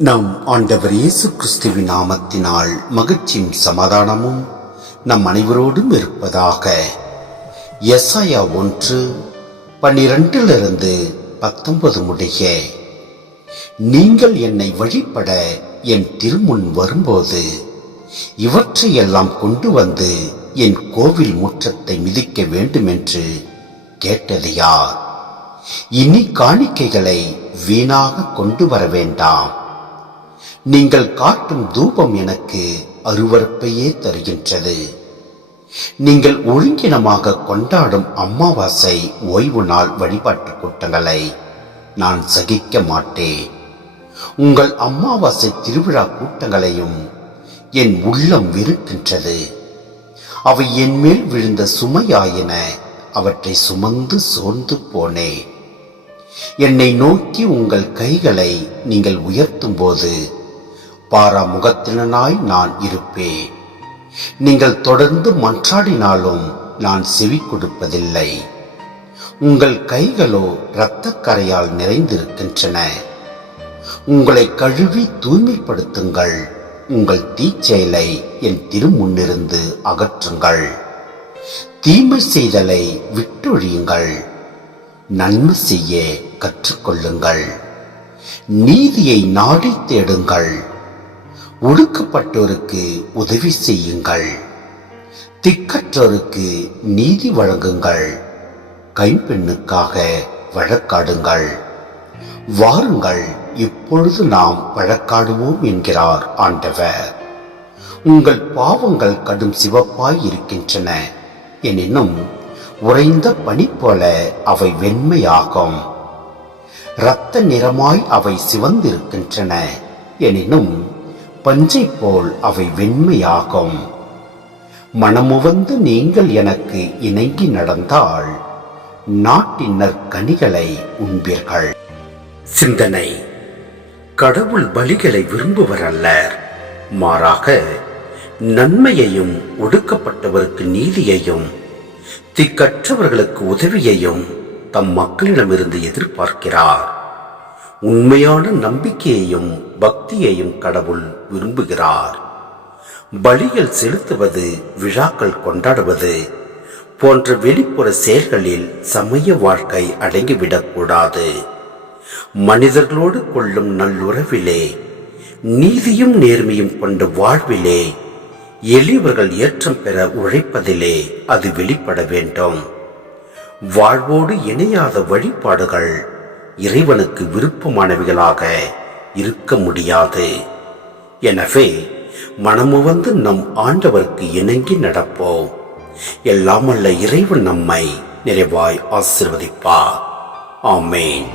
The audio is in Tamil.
நம் ஆண்டவர் இயேசு கிறிஸ்துவின் நாமத்தினால் மகிழ்ச்சியும் சமாதானமும் நம் அனைவரோடும் இருப்பதாக எஸ்ஐயா ஒன்று பன்னிரண்டிலிருந்து பத்தொன்பது முடிய நீங்கள் என்னை வழிபட என் திருமுன் வரும்போது இவற்றையெல்லாம் கொண்டு வந்து என் கோவில் முற்றத்தை மிதிக்க வேண்டுமென்று கேட்டது யார்? இனி காணிக்கைகளை வீணாக கொண்டு வர வேண்டாம். நீங்கள் காட்டும் தூபம் எனக்கு அருவருப்பையே தருகின்றது. நீங்கள் ஒழுங்கினமாக கொண்டாடும் அமாவாசை ஓய்வு நாள் வழிபாட்டு கூட்டங்களை நான் சகிக்க மாட்டேன். உங்கள் அமாவாசை திருவிழா கூட்டங்களையும் என் உள்ளம் வெறுக்கின்றது. அவை என் மேல் விழுந்த சுமையாயின அவற்றை சுமந்து சோர்ந்து போனேன். என்னை நோக்கி உங்கள் கைகளை நீங்கள் உயர்த்தும் போது பாராமுகத்தினாய் நான் இருப்பேன் நீங்கள் தொடர்ந்து மன்றாடினாலும் நான் செவி கொடுப்பதில்லை. உங்கள் கைகளோ இரத்தக்கரையால் நிறைந்திருக்கின்றன. உங்களை கழுவி தூய்மைப்படுத்துங்கள். உங்கள் தீச்செயலை என் திருமுன்னிருந்து அகற்றுங்கள். தீமை செய்தலை விட்டொழியுங்கள். நன்மை செய்ய கற்றுக்கொள்ளுங்கள். நீதியை நாடி தேடுங்கள். ஒடுக்கப்பட்டோருக்கு உதவி செய்யுங்கள். திக்கற்றோருக்கு நீதி வழங்குங்கள். கைம்பெண்ணுக்காக வழக்காடுங்கள். வாருங்கள் இப்பொழுது நாம் வழக்காடுவோம் என்கிறார் ஆண்டவர். உங்கள் பாவங்கள் கடும் சிவப்பாய் இருக்கின்றன. எனினும் உறைந்த பனி போல அவை வெண்மையாகும். இரத்த நிறமாய் அவை சிவந்திருக்கின்றன. எனினும் பஞ்சை போல் அவை வெண்மையாகும். மனமுவந்து நீங்கள் எனக்கு இணங்கி நடந்தால் நாட்டின் நற்கனிகளை உண்பீர்கள். சிந்தனை. கடவுள் பலிகளை விரும்புவர் அல்லர் மாறாக நன்மையையும் ஒடுக்கப்பட்டவருக்கு நீதியையும் திக்கற்றவர்களுக்கு உதவியையும் தம் மக்களிடமிருந்து எதிர்பார்க்கிறார். உண்மையான நம்பிக்கையையும் பக்தியையும் கடவுள் விரும்புகிறார். பலிகள் செலுத்துவது விழாக்கள் கொண்டாடுவது போன்ற வெளிப்புற செயல்களில் சமய வாழ்க்கை அடங்கிவிடக்கூடாது மனிதர்களோடு கொள்ளும் நல்லுறவிலே நீதியும் நேர்மையும் கொண்ட வாழ்விலே எளியவர்கள் ஏற்றம் பெற உழைப்பதிலே அது வெளிப்பட வேண்டும். வாழ்வோடு இணையாத வழிபாடுகள் இறைவனுக்கு விருப்பமானவைகளாக இருக்க முடியாது. எனவே மனமுவந்து நம் ஆண்டவருக்கு இணங்கி நடப்போம். எல்லாம் அல்ல இறைவன் நம்மை நிறைவாய் ஆசிர்வதிப்பார். ஆமேன்.